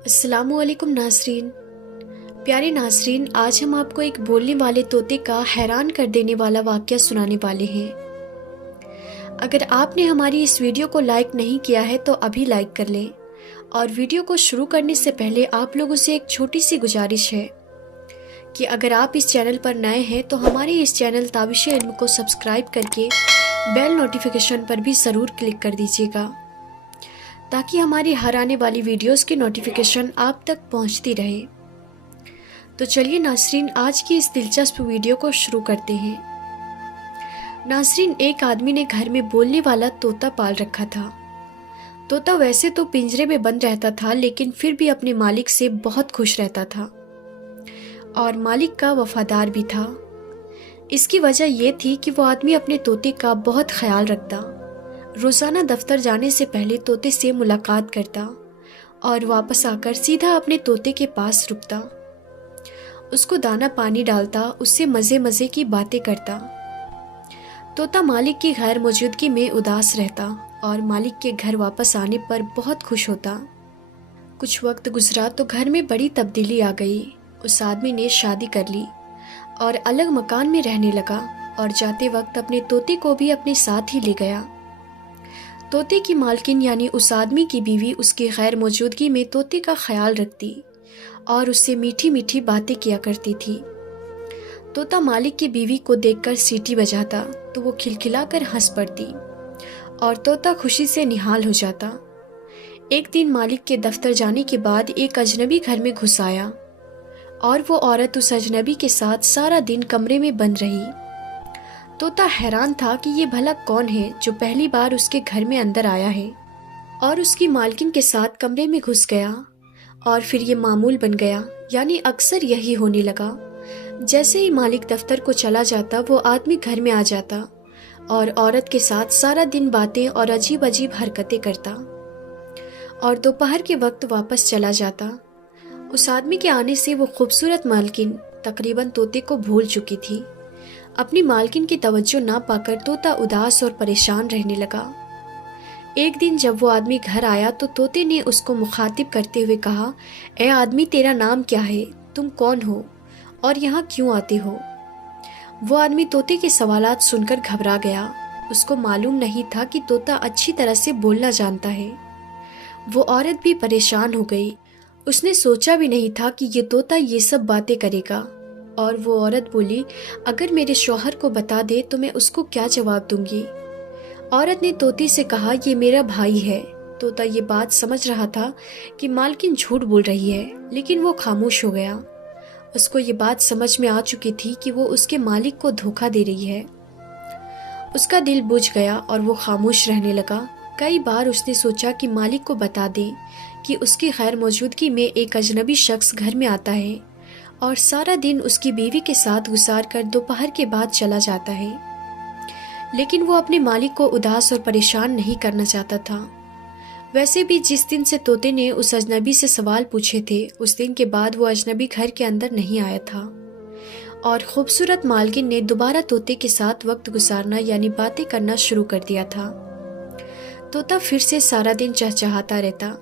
अस्सलामु अलैकुम नाज़रीन। प्यारे नाज़रीन, आज हम आपको एक बोलने वाले तोते का हैरान कर देने वाला वाक़या सुनाने वाले हैं। अगर आपने हमारी इस वीडियो को लाइक नहीं किया है तो अभी लाइक कर लें, और वीडियो को शुरू करने से पहले आप लोगों से एक छोटी सी गुजारिश है कि अगर आप इस चैनल पर नए हैं तो हमारे इस चैनल ताबिश इल्म को सब्सक्राइब करके बेल नोटिफिकेशन पर भी ज़रूर क्लिक कर दीजिएगा, ताकि हमारी हर आने वाली वीडियोस की नोटिफिकेशन आप तक पहुंचती रहे। तो चलिए नाज़रीन, आज की इस दिलचस्प वीडियो को शुरू करते हैं। नाज़रीन, एक आदमी ने घर में बोलने वाला तोता पाल रखा था। तोता वैसे तो पिंजरे में बंद रहता था, लेकिन फिर भी अपने मालिक से बहुत खुश रहता था और मालिक का वफादार भी था। इसकी वजह यह थी कि वो आदमी अपने तोते का बहुत ख्याल रखता। रोज़ाना दफ्तर जाने से पहले तोते से मुलाकात करता और वापस आकर सीधा अपने तोते के पास रुकता। उसको दाना पानी डालता, उससे मज़े मज़े की बातें करता। तोता मालिक की गैर मौजूदगी में उदास रहता और मालिक के घर वापस आने पर बहुत खुश होता। कुछ वक्त गुजरा तो घर में बड़ी तब्दीली आ गई। उस आदमी ने शादी कर ली और अलग मकान में रहने लगा, और जाते वक्त अपने तोते को भी अपने साथ ही ले गया। तोते की मालकिन यानी उस आदमी की बीवी उसकी गैर मौजूदगी में तोते का ख्याल रखती और उससे मीठी मीठी बातें किया करती थी। तोता मालिक की बीवी को देखकर सीटी बजाता तो वो खिलखिलाकर हंस पड़ती और तोता खुशी से निहाल हो जाता। एक दिन मालिक के दफ्तर जाने के बाद एक अजनबी घर में घुस आया और वो औरत उस अजनबी के साथ सारा दिन कमरे में बंद रही। तोता हैरान था कि ये भला कौन है जो पहली बार उसके घर में अंदर आया है, और उसकी मालकिन के साथ कमरे में घुस गया। और फिर ये मामूल बन गया, यानी अक्सर यही होने लगा। जैसे ही मालिक दफ्तर को चला जाता वो आदमी घर में आ जाता और औरत के साथ सारा दिन बातें और अजीब अजीब हरकतें करता, और दोपहर के वक्त वापस चला जाता। उस आदमी के आने से वो खूबसूरत मालकिन तकरीबन तोते को भूल चुकी थी। अपनी मालकिन की तवज्जो ना पाकर तोता उदास और परेशान रहने लगा। एक दिन जब वो आदमी घर आया तो तोते ने उसको मुखातिब करते हुए कहा, ए आदमी, तेरा नाम क्या है? तुम कौन हो और यहाँ क्यों आते हो? वो आदमी तोते के सवालात सुनकर घबरा गया। उसको मालूम नहीं था कि तोता अच्छी तरह से बोलना जानता है। वो औरत भी परेशान हो गई। उसने सोचा भी नहीं था कि ये तोता ये सब बातें करेगा। और वो औरत बोली, अगर मेरे शौहर को बता दे तो मैं उसको क्या जवाब दूंगी? औरत ने तोते से कहा, ये मेरा भाई है। तोता ये बात समझ रहा था कि मालकिन झूठ बोल रही है, लेकिन वो खामोश हो गया। उसको ये बात समझ में आ चुकी थी कि वो उसके मालिक को धोखा दे रही है। उसका दिल बुझ गया और वो खामोश रहने लगा। कई बार उसने सोचा कि मालिक को बता दे कि उसकी गैर मौजूदगी में एक अजनबी शख्स घर में आता है और सारा दिन उसकी बीवी के साथ गुजार कर दोपहर के बाद चला जाता है, लेकिन वो अपने मालिक को उदास और परेशान नहीं करना चाहता था। वैसे भी जिस दिन से तोते ने उस अजनबी से सवाल पूछे थे, उस दिन के बाद वो अजनबी घर के अंदर नहीं आया था, और खूबसूरत मालकिन ने दोबारा तोते के साथ वक्त गुजारना यानी बातें करना शुरू कर दिया था। तोता फिर से सारा दिन चहचहाता रहता,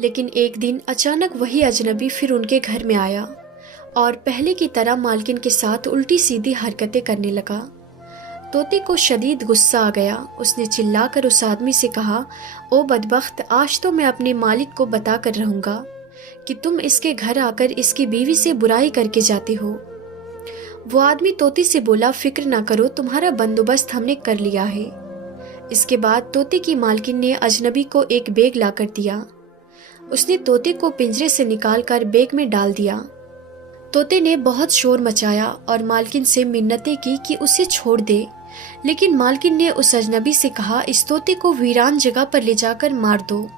लेकिन एक दिन अचानक वही अजनबी फिर उनके घर में आया और पहले की तरह मालकिन के साथ उल्टी सीधी हरकतें करने लगा। तोते को शदीद गुस्सा आ गया। उसने चिल्लाकर उस आदमी से कहा, ओ बदबख्त, आज तो मैं अपने मालिक को बता कर रहूंगा कि तुम इसके घर आकर इसकी बीवी से बुराई करके जाते हो। वो आदमी तोते से बोला, फिक्र ना करो, तुम्हारा बंदोबस्त हमने कर लिया है। इसके बाद तोते की मालकिन ने अजनबी को एक बैग लाकर दिया। उसने तोते को पिंजरे से निकालकर बैग में डाल दिया। तोते ने बहुत शोर मचाया और मालकिन से मिन्नतें की कि उसे छोड़ दे, लेकिन मालकिन ने उस अजनबी से कहा, इस तोते को वीरान जगह पर ले जाकर मार दो।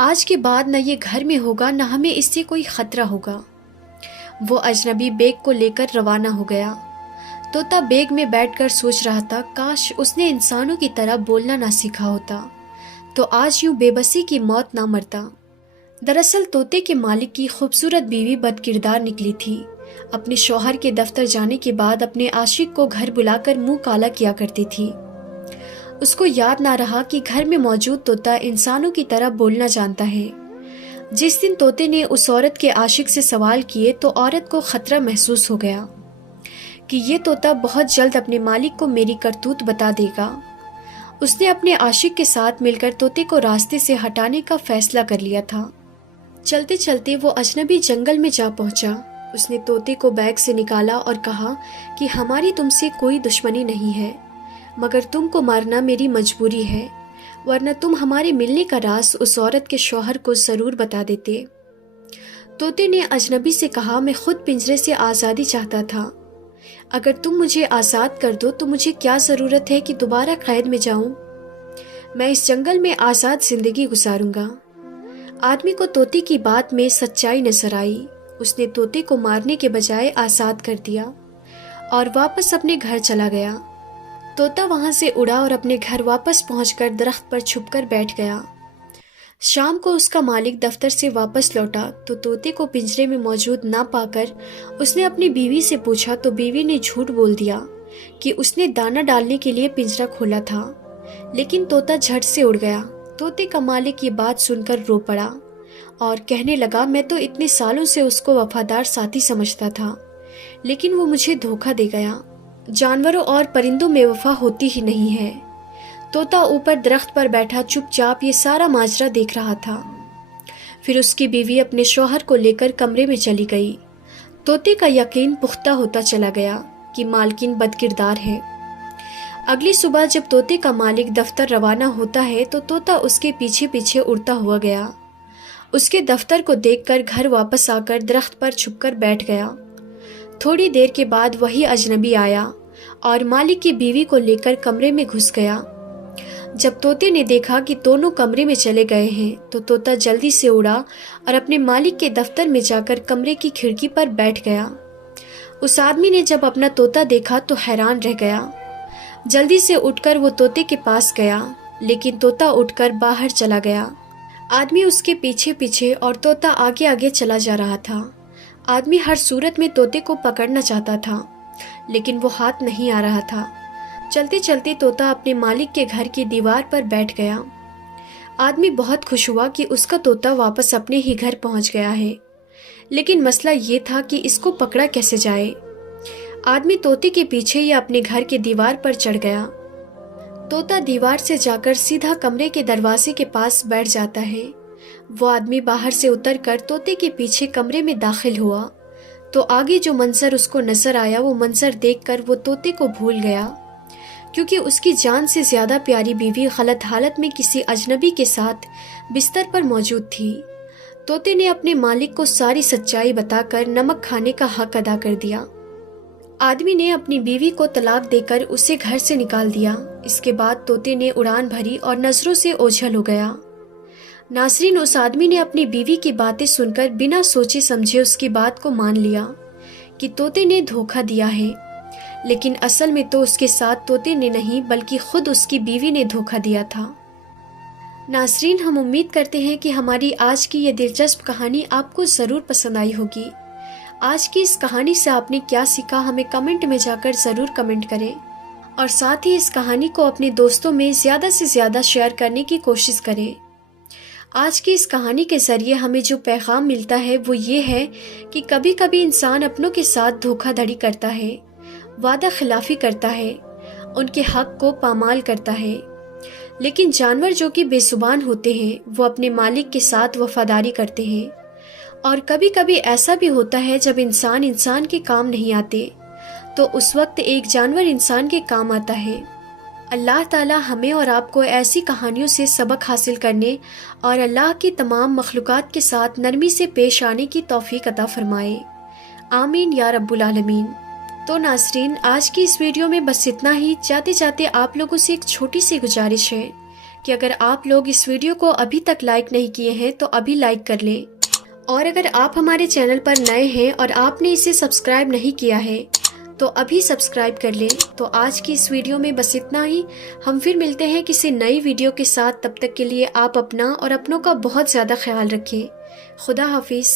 आज के बाद न ये घर में होगा, न हमें इससे कोई खतरा होगा। वो अजनबी बैग को लेकर रवाना हो गया। तोता बैग में बैठकर सोच रहा था, काश उसने इंसानों की तरह बोलना ना सीखा होता तो आज यूं बेबसी की मौत ना मरता। दरअसल तोते के मालिक की खूबसूरत बीवी बदकिरदार निकली थी। अपने शौहर के दफ्तर जाने के बाद अपने आशिक को घर बुलाकर मुंह काला किया करती थी। उसको याद ना रहा कि घर में मौजूद तोता इंसानों की तरह बोलना जानता है। जिस दिन तोते ने उस औरत के आशिक से सवाल किए तो औरत को खतरा महसूस हो गया कि ये तोता बहुत जल्द अपने मालिक को मेरी करतूत बता देगा। उसने अपने आशिक के साथ मिलकर तोते को रास्ते से हटाने का फैसला कर लिया था। चलते चलते वो अजनबी जंगल में जा पहुंचा। उसने तोते को बैग से निकाला और कहा कि हमारी तुमसे कोई दुश्मनी नहीं है, मगर तुमको मारना मेरी मजबूरी है, वरना तुम हमारे मिलने का राज उस औरत के शौहर को ज़रूर बता देते। तोते ने अजनबी से कहा, मैं खुद पिंजरे से आज़ादी चाहता था। अगर तुम मुझे आज़ाद कर दो तो मुझे क्या ज़रूरत है कि दोबारा कैद में जाऊं? मैं इस जंगल में आज़ाद ज़िंदगी गुजारूंगा। आदमी को तोते की बात में सच्चाई नजर आई। उसने तोते को मारने के बजाय आज़ाद कर दिया और वापस अपने घर चला गया। तोता वहां से उड़ा और अपने घर वापस पहुंचकर दरख्त पर छुपकर बैठ गया। शाम को उसका मालिक दफ्तर से वापस लौटा तो तोते को पिंजरे में मौजूद ना पाकर उसने अपनी बीवी से पूछा तो बीवी ने झूठ बोल दिया कि उसने दाना डालने के लिए पिंजरा खोला था, लेकिन तोता झट से उड़ गया। तोते का मालिक ये बात सुनकर रो पड़ा और कहने लगा, मैं तो इतने सालों से उसको वफादार साथी समझता था, लेकिन वो मुझे धोखा दे गया। जानवरों और परिंदों में वफा होती ही नहीं है। तोता ऊपर दरख्त पर बैठा चुपचाप ये सारा माजरा देख रहा था। फिर उसकी बीवी अपने शौहर को लेकर कमरे में चली गई। तोते का यकीन पुख्ता होता चला गया कि मालकिन बदकिरदार है। अगली सुबह जब तोते का मालिक दफ्तर रवाना होता है तो तोता उसके पीछे पीछे उड़ता हुआ गया। उसके दफ्तर को देखकर घर वापस आकर दरख्त पर छुपकर बैठ गया। थोड़ी देर के बाद वही अजनबी आया और मालिक की बीवी को लेकर कमरे में घुस गया। जब तोते ने देखा कि दोनों कमरे में चले गए हैं तो तोता जल्दी से उड़ा और अपने मालिक के दफ्तर में जाकर कमरे की खिड़की पर बैठ गया। उस आदमी ने जब अपना तोता देखा तो हैरान रह गया। जल्दी से उठकर वो तोते के पास गया, लेकिन तोता उठकर बाहर चला गया। आदमी उसके पीछे पीछे और तोता आगे आगे चला जा रहा था। आदमी हर सूरत में तोते को पकड़ना चाहता था, लेकिन वो हाथ नहीं आ रहा था। चलते चलते तोता अपने मालिक के घर की दीवार पर बैठ गया। आदमी बहुत खुश हुआ कि उसका तोता वापस अपने ही घर पहुंच गया है, लेकिन मसला ये था कि इसको पकड़ा कैसे जाए। आदमी तोते के पीछे या अपने घर के दीवार पर चढ़ गया। तोता दीवार से जाकर सीधा कमरे के दरवाजे के पास बैठ जाता है। वो आदमी बाहर से उतरकर तोते के पीछे कमरे में दाखिल हुआ तो आगे जो मंजर उसको नजर आया वो मंजर देखकर वो तोते को भूल गया, क्योंकि उसकी जान से ज्यादा प्यारी बीवी गलत हालत में किसी अजनबी के साथ बिस्तर पर मौजूद थी। तोते ने अपने मालिक को सारी सच्चाई बताकर नमक खाने का हक अदा कर दिया। आदमी ने अपनी बीवी को तलाक देकर उसे घर से निकाल दिया। इसके बाद तोते ने उड़ान भरी और नजरों से ओझल हो गया। नासरीन, उस आदमी ने अपनी बीवी की बातें सुनकर बिना सोचे समझे उसकी बात को मान लिया कि तोते ने धोखा दिया है, लेकिन असल में तो उसके साथ तोते ने नहीं बल्कि खुद उसकी बीवी ने धोखा दिया था। नासरीन, हम उम्मीद करते हैं कि हमारी आज की ये दिलचस्प कहानी आपको ज़रूर पसंद आई होगी। आज की इस कहानी से आपने क्या सीखा हमें कमेंट में जाकर ज़रूर कमेंट करें, और साथ ही इस कहानी को अपने दोस्तों में ज़्यादा से ज़्यादा शेयर करने की कोशिश करें। आज की इस कहानी के ज़रिए हमें जो पैगाम मिलता है वो ये है कि कभी कभी इंसान अपनों के साथ धोखाधड़ी करता है, वादा खिलाफी करता है, उनके हक को पामाल करता है, लेकिन जानवर जो कि बेजुबान होते हैं वो अपने मालिक के साथ वफादारी करते हैं। और कभी कभी ऐसा भी होता है जब इंसान के काम नहीं आते तो उस वक्त एक जानवर इंसान के काम आता है। अल्लाह ताला हमें और आपको ऐसी कहानियों से सबक हासिल करने और अल्लाह की तमाम मखलूक़ात के साथ नरमी से पेश आने की तौफीक अता फरमाए। आमीन या रब्बुल आलमीन। तो नाज़रीन, आज की इस वीडियो में बस इतना ही। जाते जाते आप लोगों से एक छोटी सी गुजारिश है कि अगर आप लोग इस वीडियो को अभी तक लाइक नहीं किए हैं तो अभी लाइक कर लें, और अगर आप हमारे चैनल पर नए हैं और आपने इसे सब्सक्राइब नहीं किया है तो अभी सब्सक्राइब कर लें। तो आज की इस वीडियो में बस इतना ही। हम फिर मिलते हैं किसी नई वीडियो के साथ। तब तक के लिए आप अपना और अपनों का बहुत ज़्यादा ख्याल रखें। खुदा हाफिज़।